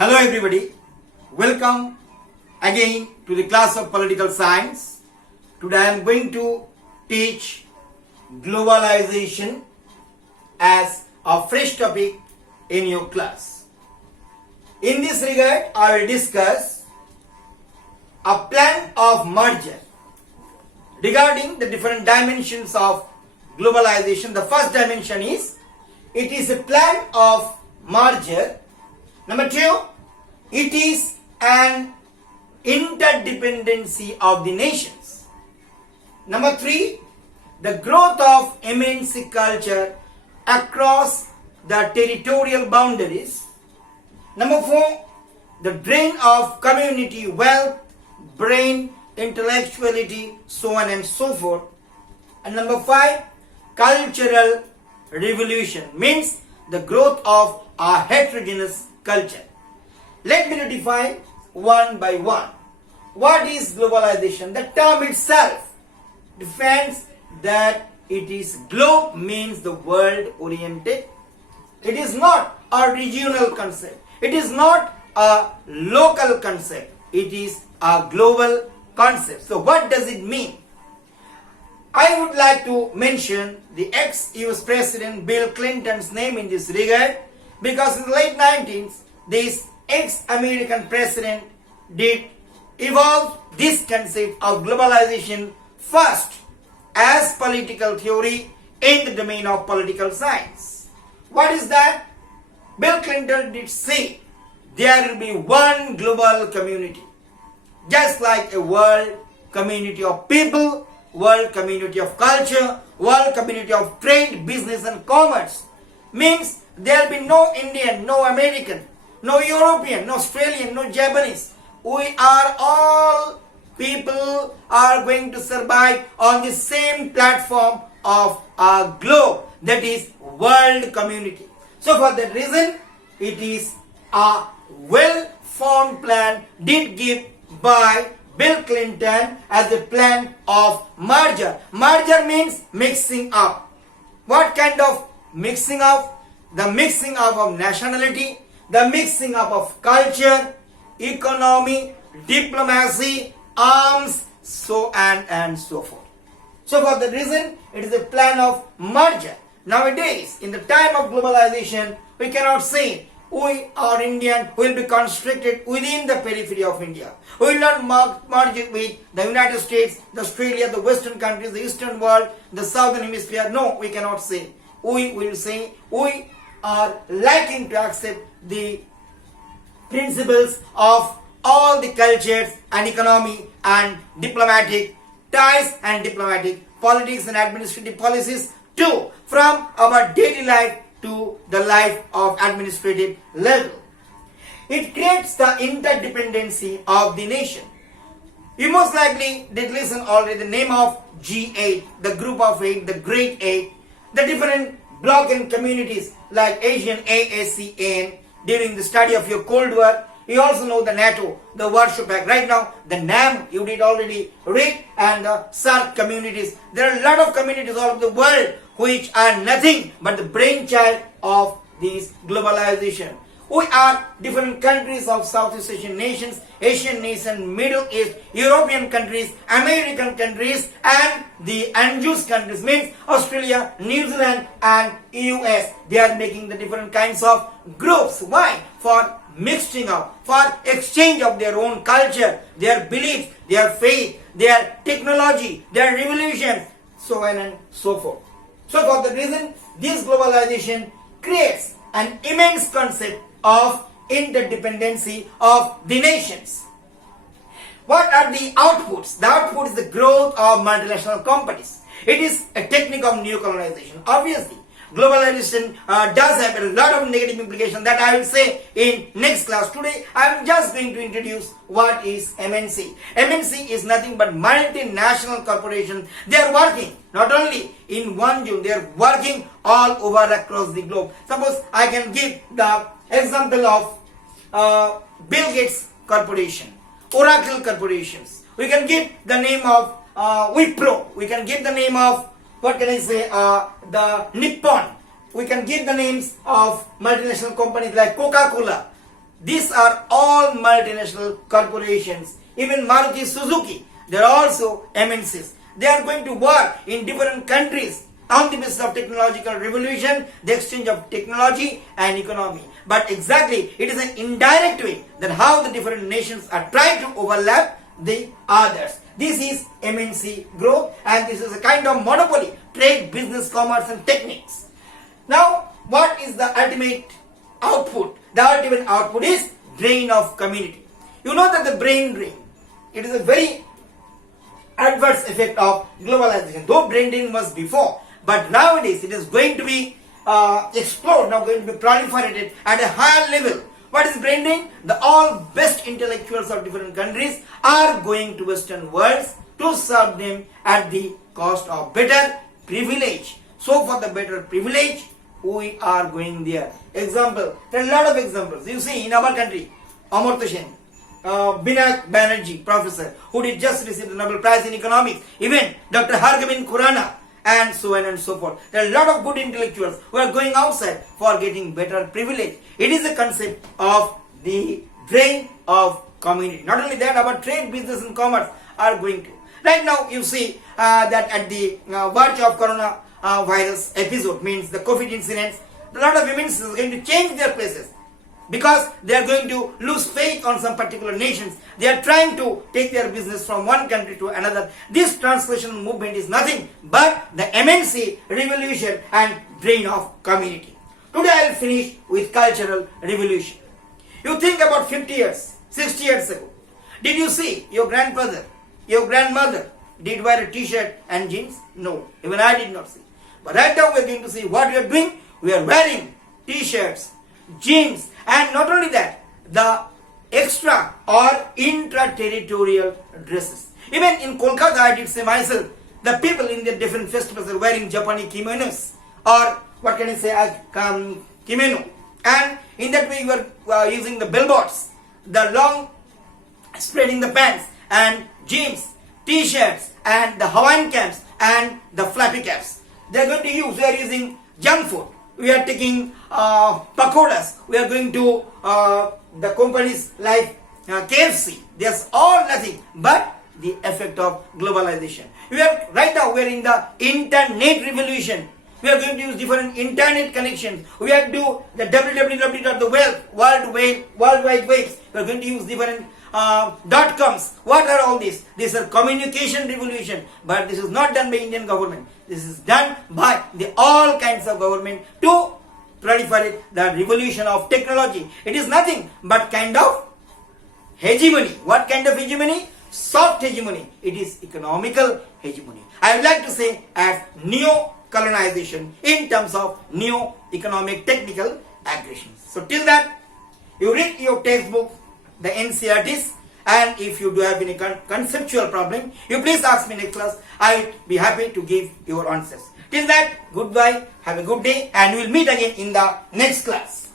Hello everybody, welcome again to the class of political science. Today I am going to teach globalization as a fresh topic in your class. In this regard, I will discuss a plan of merger regarding the different dimensions of globalization. The first dimension is, it is a plan of merger. Number two, it is an interdependency of the nations. Number three, the growth of immense culture across the territorial boundaries. Number four, the drain of community wealth, brain, intellectuality, so on and so forth. And number five, cultural revolution means the growth of a heterogeneous culture. Let me define one by one. What is globalization? The term itself defines that it is globe means the world oriented. It is not a regional concept. It is not a local concept. It is a global concept. So what does it mean? I would like to mention the ex-US President Bill Clinton's name in this regard, because in the late 90s, this ex-American president did evolve this concept of globalization first as political theory in the domain of political science. What is that? Bill Clinton did say there will be one global community, just like a world community of people, world community of culture, world community of trade, business and commerce. Means there will be no Indian, no American, no European, no Australian, no Japanese. We are all people are going to survive on the same platform of our globe, that is world community. So for that reason, it is a well-formed plan did give by Bill Clinton as a plan of merger. Merger means mixing up. What kind of mixing up? The mixing up of nationality, the mixing up of culture, economy, diplomacy, arms, so on and so forth. So for that reason, it is a plan of merger. Nowadays, in the time of globalization, we cannot say we are Indian, we will be constricted within the periphery of India. We will not merge it with the United States, the Australia, the Western countries, the Eastern world, the Southern Hemisphere. No, we cannot say. We will say we are liking to accept the principles of all the cultures and economy and diplomatic ties and diplomatic politics and administrative policies too, from our daily life to the life of administrative level. It creates the interdependency of the nation. You most likely did listen already the name of G8, the group of 8, the Great 8, the different bloc and communities like Asian ASEAN during the study of your Cold War. You also know the NATO, the Warsaw Pact. Right now, the NAM, you did already read, and the SAARC communities. There are a lot of communities all over the world which are nothing but the brainchild of this globalization. We are different countries of Southeast Asian nations, Middle East, European countries, American countries, and the unused countries means Australia, New Zealand, and US. They are making the different kinds of groups. Why? For mixing up, for exchange of their own culture, their beliefs, their faith, their technology, their revolution, so on and so forth. So for the reason, this globalization creates an immense concept of interdependency of the nations. What are the outputs? The output is the growth of multinational companies. It is a technique of neocolonization. Obviously, globalization does have a lot of negative implications that I will say in next class. Today, I am just going to introduce what is MNC. MNC is nothing but multinational corporation. They are working not only in one zone, they are working all over across the globe. Suppose I can give the example of Bill Gates Corporation, Oracle Corporations. We can give the name of Wipro. We can give the name of, what can I say, the Nippon. We can give the names of multinational companies like Coca-Cola, These are all multinational corporations. Even Maruti Suzuki, they are also MNCs. They are going to work in different countries on the basis of technological revolution, the exchange of technology and economy. But exactly, it is an indirect way that how the different nations are trying to overlap the others. This is MNC growth, and this is a kind of monopoly, trade, business, commerce and techniques. Now, what is the ultimate output? The ultimate output is drain of community. You know that the brain drain, it is a very adverse effect of globalization. Though brain drain was before, but nowadays it is going to be explored, now going to be proliferated at a higher level. What is brain drain? The all best intellectuals of different countries are going to Western worlds to serve them at the cost of better privilege. So for the better privilege, we are going there. Example, there are a lot of examples. You see in our country, Amartya Sen, Binayak Banerjee, professor, who did just receive the Nobel Prize in Economics, even Dr. Hargobind Khurana, and so on and so forth. There are a lot of good intellectuals who are going outside for getting better privilege. It is a concept of the drain of community. Not only that, our trade, business and commerce are going to. Right now, you see that at the verge of corona virus episode, means the COVID incidents, a lot of women are going to change their places because they are going to lose faith on some particular nations. They are trying to take their business from one country to another. This translation movement is nothing but the MNC revolution and drain of community. Today I will finish with cultural revolution. You think about 50 years, 60 years ago. Did you see your grandfather, your grandmother did wear a t-shirt and jeans? No, even I did not see. But right now we are going to see what we are doing. We are wearing t-shirts, jeans, and not only that, the extra or intra-territorial dresses. Even in Kolkata, I did say myself, the people in their different festivals are wearing Japanese kimonos, or what can I say, kimono. And in that way, you are using the billboards, the long spreading the pants, and jeans, t-shirts, and the Hawaiian caps, and the flappy caps. They are going to use, we are using junk food. We are taking pakoras. We are going to the companies like KFC. There's all nothing but the effect of globalization. We are right now. We are in the internet revolution. We are going to use different internet connections. We are to do the www.the World Wide Webs. We are going to use different .coms. What are all these? These are communication revolution. But this is not done by Indian government. This is done by the all kinds of government to proliferate the revolution of technology. It is nothing but kind of hegemony. What kind of hegemony? Soft hegemony. It is economical hegemony. I would like to say as neo-colonization in terms of neo-economic technical aggressions. So till that, you read your textbook, the NCERTs, and if you do have any conceptual problem, you please ask me next class. I will be happy to give your answers. Till that, goodbye, have a good day, and we will meet again in the next class.